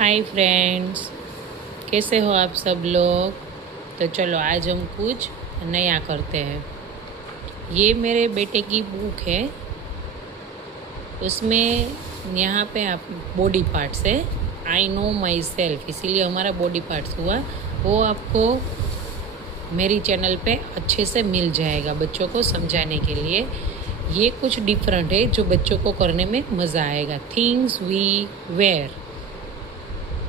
Hi friends, कैसे हो आप सब लोग। तो चलो आज हम कुछ नया करते हैं। ये मेरे बेटे की बुक है, उसमें यहाँ पे आप बॉडी पार्ट्स है। आई नो माई सेल्फ, इसीलिए हमारा बॉडी पार्ट्स हुआ। वो आपको मेरी चैनल पे अच्छे से मिल जाएगा बच्चों को समझाने के लिए। ये कुछ डिफरेंट है जो बच्चों को करने में मज़ा आएगा। Things we wear.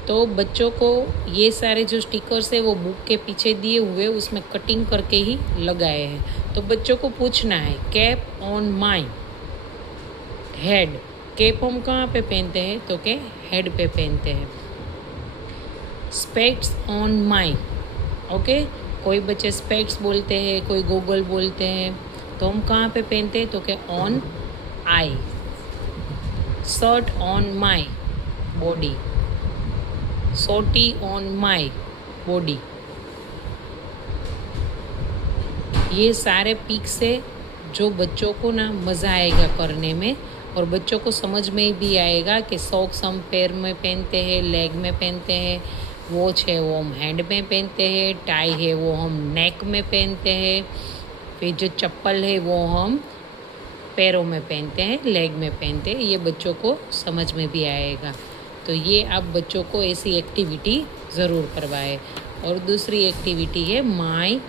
तो बच्चों को ये सारे जो स्टिकर्स है वो बुक के पीछे दिए हुए उसमें कटिंग करके ही लगाए हैं। तो बच्चों को पूछना है cap on my head. Cap हम कहाँ पे पहनते हैं, तो के हेड पे पहनते हैं। Specs on my, okay. कोई बच्चे स्पेक्स बोलते हैं, कोई गोगल बोलते हैं। तो हम कहाँ पे पहनते हैं, तो के on I. Shirt on my body, CT on my body. ये सारे पिक्स है जो बच्चों को ना मज़ा आएगा करने में, और बच्चों को समझ में भी आएगा कि सॉक्स हम पैर में पहनते हैं, लेग में पहनते हैं, वॉच है वो हम हैंड में पहनते हैं, टाई है वो हम नेक में पहनते हैं, फिर जो चप्पल है वो हम पैरों में पहनते हैं, लेग में पहनते हैं। ये बच्चों को समझ में भी आएगा। तो ये आप बच्चों को ऐसी एक्टिविटी ज़रूर करवाएं। और दूसरी एक्टिविटी है माई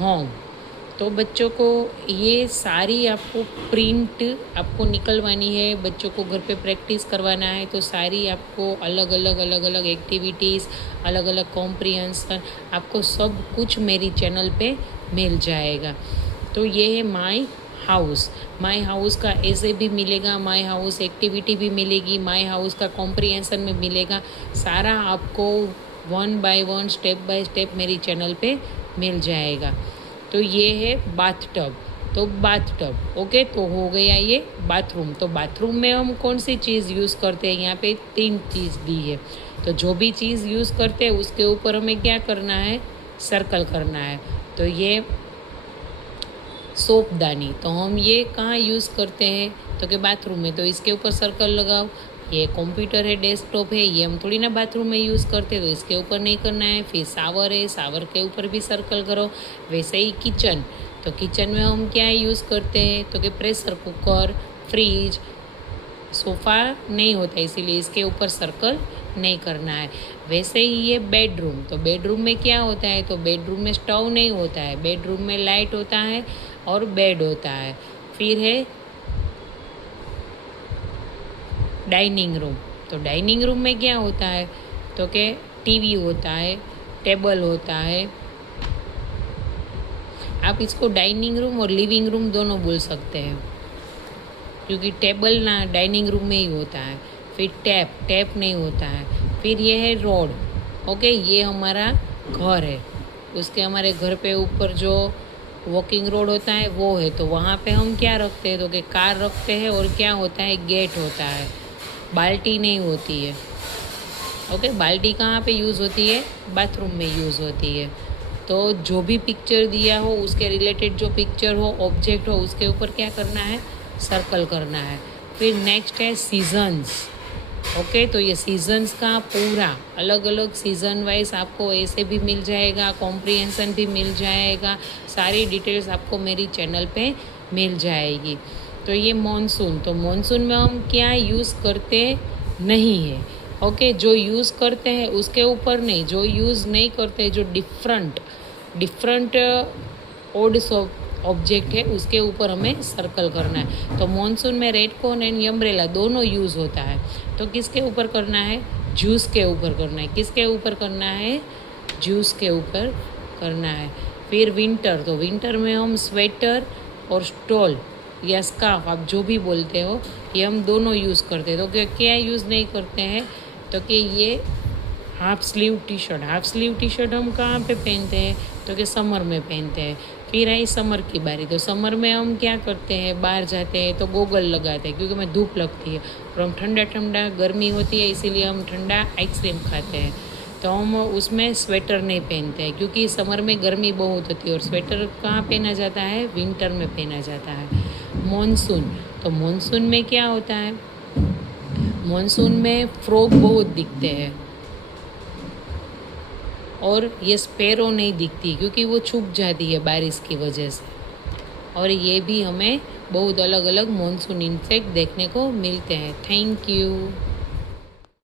होम। तो बच्चों को ये सारी आपको प्रिंट आपको निकलवानी है, बच्चों को घर पे प्रैक्टिस करवाना है। तो सारी आपको अलग अलग एक्टिविटीज़, अलग अलग कॉम्प्रिहेंशन, आपको सब कुछ मेरी चैनल पे मिल जाएगा। तो ये है माई हाउस। माई हाउस का ऐसे भी मिलेगा, माई हाउस एक्टिविटी भी मिलेगी, माई हाउस का कॉम्प्रिहेंशन में मिलेगा। सारा आपको 1 बाय 1 स्टेप बाय स्टेप मेरी चैनल पे मिल जाएगा। तो ये है बाथ टब। तो बाथ टब ओके, तो हो गया ये बाथरूम। तो बाथरूम में हम कौन सी चीज़ यूज़ करते हैं, यहाँ पे 3 चीज़ दी है। तो जो भी चीज़ यूज़ करते हैं उसके ऊपर हमें क्या करना है, सर्कल करना है। तो ये सोपदानी, तो हम ये कहाँ यूज़ करते हैं, तो कि बाथरूम में। तो इसके ऊपर सर्कल लगाओ। ये कंप्यूटर है, डेस्कटॉप है, ये हम थोड़ी ना बाथरूम में यूज़ करते, तो इसके ऊपर नहीं करना है। फिर शावर है, शावर के ऊपर भी सर्कल करो। वैसे ही किचन, तो किचन में हम क्या यूज़ करते हैं, तो कि प्रेशर कुकर, फ्रिज, सोफ़ा नहीं होता, इसीलिए इसके ऊपर सर्कल नहीं करना है। वैसे ही ये बेडरूम, तो बेडरूम में क्या होता है, तो बेडरूम में स्टोव नहीं होता है, बेडरूम में लाइट होता है और बेड होता है। फिर है डाइनिंग रूम। तो डाइनिंग रूम में क्या होता है, तो कि टीवी होता है, टेबल होता है। आप इसको डाइनिंग रूम और लिविंग रूम दोनों बोल सकते हैं, क्योंकि टेबल ना डाइनिंग रूम में ही होता है। फिर टैप नहीं होता है। फिर ये है रोड, ओके। ये हमारा घर है, उसके हमारे घर पे ऊपर जो वॉकिंग रोड होता है वो है। तो वहाँ पे हम क्या रखते हैं, तो कि कार रखते हैं, और क्या होता है, गेट होता है। बाल्टी नहीं होती है, ओके। बाल्टी कहाँ पे यूज़ होती है, बाथरूम में यूज़ होती है। तो जो भी पिक्चर दिया हो उसके रिलेटेड जो पिक्चर हो, ऑब्जेक्ट हो, उसके ऊपर क्या करना है, सर्कल करना है। फिर नेक्स्ट है सीजन्स, ओके। तो ये सीजन्स का पूरा अलग अलग सीज़न वाइज आपको ऐसे भी मिल जाएगा, कॉम्प्रिहेंशन भी मिल जाएगा, सारी डिटेल्स आपको मेरी चैनल पे मिल जाएगी। तो ये मॉनसून, तो मॉनसून में हम क्या यूज़ करते नहीं है, ओके। जो यूज़ करते हैं उसके ऊपर नहीं, जो यूज़ नहीं करते, जो डिफरेंट ओड ऑब्जेक्ट है उसके ऊपर हमें सर्कल करना है। तो मॉनसून में रेड कोन एंड अम्ब्रेला दोनों यूज़ होता है। तो किसके ऊपर करना है, जूस के ऊपर करना है। किसके ऊपर करना है, जूस के ऊपर करना है। फिर विंटर, तो विंटर में हम स्वेटर और स्टॉल या स्कार्फ, आप जो भी बोलते हो, ये हम दोनों यूज़ करते हैं। तो क्या यूज़ नहीं करते हैं, तो कि ये हाफ स्लीव टी शर्ट हम कहाँ पे पहनते हैं, तो कि समर में पहनते हैं। फिर आई समर की बारी, तो समर में हम क्या करते हैं, बाहर जाते हैं तो गोगल लगाते हैं, क्योंकि हमें धूप लगती है, और हम ठंडा गर्मी होती है, इसीलिए हम ठंडा आइसक्रीम खाते हैं। तो हम उसमें स्वेटर नहीं पहनते हैं, क्योंकि समर में गर्मी बहुत होती है, और स्वेटर कहाँ पहना जाता है, विंटर में पहना जाता है। मॉनसून, तो मॉनसून में क्या होता है, मॉनसून में फ्रॉग बहुत दिखते हैं, और ये स्पैरो नहीं दिखती क्योंकि वो छुप जाती है बारिश की वजह से। और ये भी हमें बहुत अलग अलग मॉनसून इंसेक्ट देखने को मिलते हैं। Thank you.